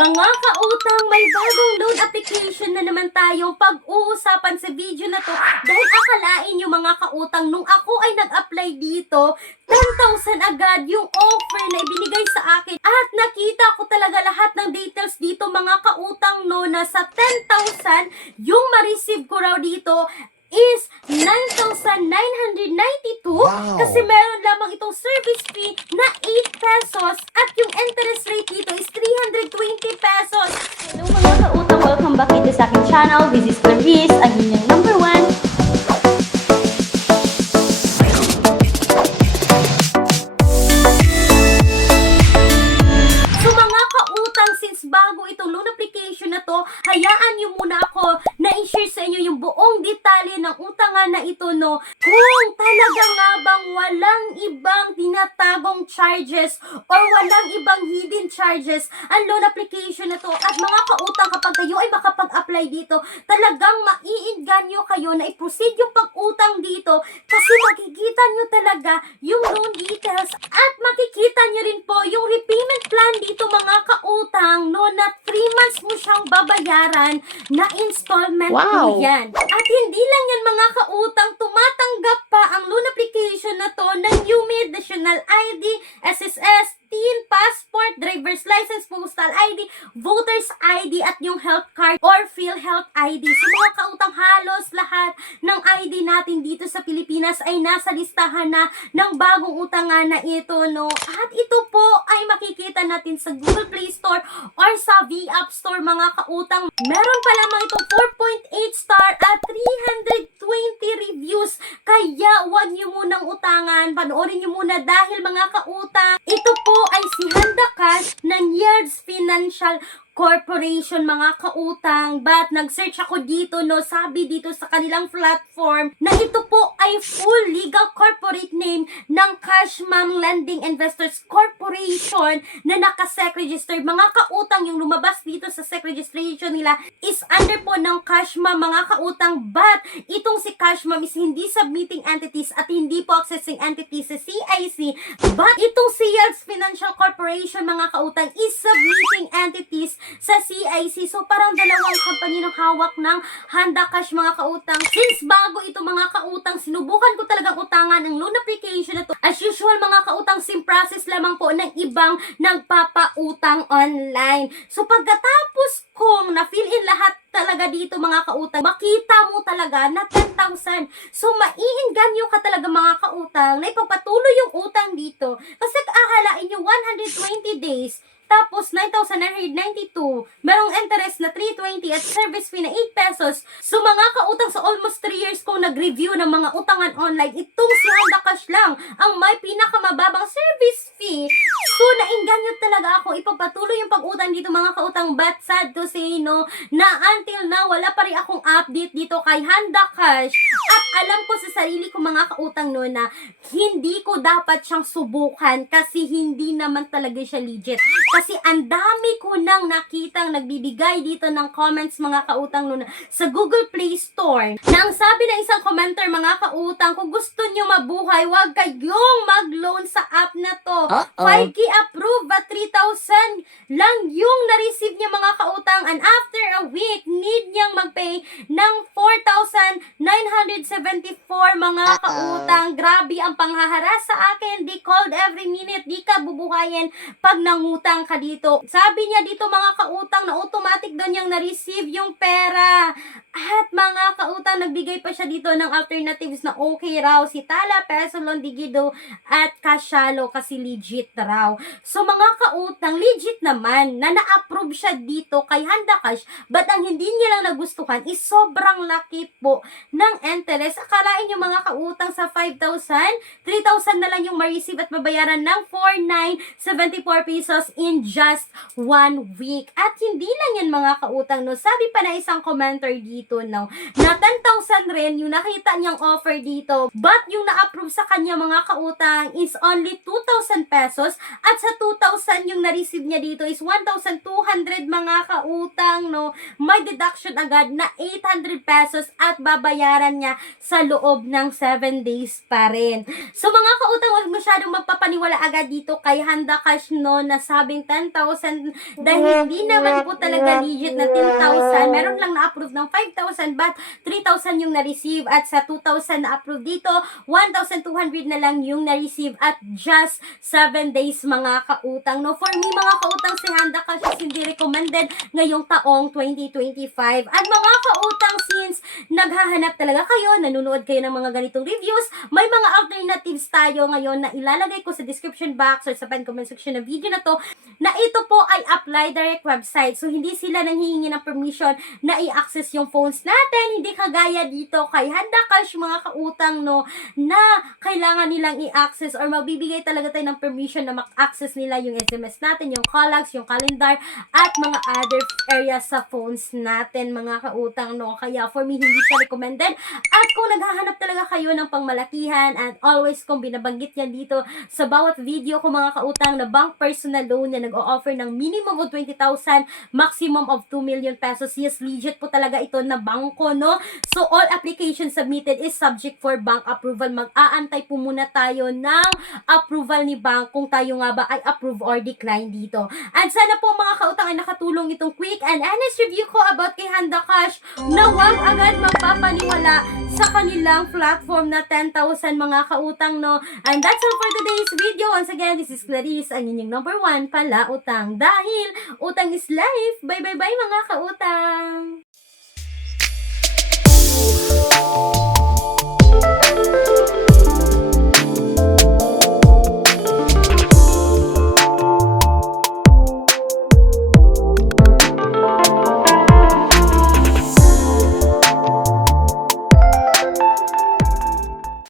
Mga kautang, may bagong loan application na naman tayong pag-uusapan sa video na to dahil akalain yung mga kautang nung ako ay nag-apply dito, 10,000 agad yung offer na ibinigay sa akin at nakita ko talaga lahat ng details dito mga kautang no na sa 10,000 yung ma-receive ko raw dito is 9,992 kasi meron lamang itong service fee na 8 pesos at yung interest rate dito is 320 pesos. Hello mga kautang, welcome back dito sa aking channel. This is Clarice, ang inyong number 1. Bago itong loan application na to, hayaan nyo muna ako na i-share sa inyo yung buong detalye ng utangan na ito, no? Kung talaga nga bang walang ibang tinatagong charges or walang ibang hidden charges ang loan application na to. At mga kautang, kapag kayo ay makapag-apply dito, talagang maiinganyo kayo na i-proceed yung pag-utang dito kasi makikita nyo talaga yung loan details at makikita nyo rin po yung repayment plan dito mga kautang, no, na 3 months mo siyang babayaran na installment po yan. At hindi lang yan mga kautang, tumatanggap pa ang loan application na to ng UMID, National ID, SSS, TIN, passport, driver's license, postal ID, voter's ID at yung health card or PhilHealth ID. So mga kautang, halos lahat ng ID natin dito sa Pilipinas ay nasa listahan na ng bagong utangan na ito, no? At ito po ay makikita natin sa Google Play Store or sa V-App Store mga kautang. Meron pa lamang itong 4.8 star at 320 reviews. Kaya huwag nyo munang utangan. Panoorin nyo muna dahil mga kautang, ito po ay si Handa Cash ng Yards Financial Corporation mga kautang. But nag-search ako dito, no, sabi dito sa kanilang platform na ito po ay full legal corporate name ng Cashmam Lending Investors Corporation na naka-SEC registered. Mga kautang, yung lumabas dito sa SEC registration nila is under po ng Cashmam mga kautang. But itong si Cashmam is hindi submitting entities at hindi po accessing entities sa CIC. But itong si Yards Financial Corporation mga kautang is submitting entities sa CIC. So parang dalawang company ng hawak ng Handa Cash mga kautang. Since bago ito mga kautang, sinubukan ko talagang utangan ng loan application na to. As usual mga kautang, same process lamang po ng ibang nagpapautang online. So pagkatapos kong na-fill in lahat talaga dito mga kautang, makita mo talaga na 10,000. So maiinganyo ka talaga mga kautang na ipagpatuloy yung utang dito. Kasi akalain nyo 120 days, tapos 9,992, merong interest na 320 at service fee na 8 pesos. So mga kautang, sa almost 3 years kong nag-review ng mga utangan online, itong si Handa Cash lang ang may pinakamababang service fee. So nainganyo talaga ako ipagpatuloy yung pag-utang dito mga kautang. But sad to say, no, na until now wala pa rin akong update dito kay Handa Cash. At alam ko sa sarili ko mga kautang, no, na hindi ko dapat siyang subukan kasi hindi naman talaga siya legit. Kasi ang dami ko nang nakitang nagbibigay dito ng comments mga kautang no, sa Google Play Store. Na ang sabi ng isang commenter mga kautang, kung gusto nyo mabuhay, wag kayong mag-loan sa app na to. 5K approved at 3,000 lang yung na-receive niya mga kautang. And after a week, need niyang mag-pay ng 4,974 mga kautang. Grabe ang panghaharas sa akin. Di called every minute. Di ka bubuhayin pag nangutang ka dito. Sabi niya dito mga kautang na automatic doon yung na-receive yung pera. At mga kautang, nagbigay pa siya dito ng alternatives na okay raw. Si Tala, Pesolon, Digido, at Cashalo kasi legit raw. So mga kautang, legit naman na na-approve siya dito kay Handa Cash. But ang hindi niya lang nagustuhan is sobrang laki po ng interest. Akalain yung mga kautang sa 5,000, 3,000 na lang yung ma-receive at babayaran ng 4,974 pesos in just 1 week. At hindi lang yan mga kautang, no. Sabi pa na isang commenter dito, no, na 10,000 rin yung nakita niyang offer dito. But yung na-approve sa kanya mga kautang is only 2,000 pesos. At sa 2,000 yung na-receive niya dito is 1,200 mga kautang, no. no, may deduction agad na 800 pesos at babayaran niya sa loob ng 7 days pa rin. So mga kautang, huwag masyadong magpapaniwala agad dito kay Handa Cash, no, na sabing 10,000 dahil hindi naman po talaga legit na 10,000. Meron lang na-approve ng 5,000 but 3,000 yung na-receive at sa 2,000 na-approve dito, 1,200 na lang yung na-receive at just 7 days mga kautang, no. For me mga kautang, si Handa Cash is hindi recommended ngayong taong 2025. At mga kautang, since naghahanap talaga kayo, nanonood kayo ng mga ganitong reviews, may mga alternatives tayo ngayon na ilalagay ko sa description box or sa comment section ng video na to, na ito po ay Apply Direct website. So hindi sila nanghihingi ng permission na i-access yung phones natin, hindi kagaya dito kay Handa Cash mga kautang, no, na kailangan nilang i-access or magbibigay talaga tayo ng permission na mak-access nila yung SMS natin, yung call-logs, yung calendar, at mga other areas sa phones natin mga kautang, no. Kaya for me, hindi siya recommended. At kung naghahanap talaga kayo ng pangmalakihan, and always kong binabanggit yan dito sa bawat video ko mga kautang, na bank personal loan na nag-o-offer ng minimum of 20,000, maximum of 2 million pesos. Yes, legit po talaga ito na bangko, no. So all applications submitted is subject for bank approval. Mag-aantay po muna tayo ng approval ni bank kung tayo nga ba ay approve or decline dito. And sana po mga kautang ay nakatulong itong quick and honest review ko about kay Handa Cash, na huwag agad magpapaniwala sa kanilang platform na 10,000 mga kautang, no. And that's all for today's video. Once again, this is Clarice, ang inyong number 1 pala utang, dahil utang is life. Bye bye bye mga kautang.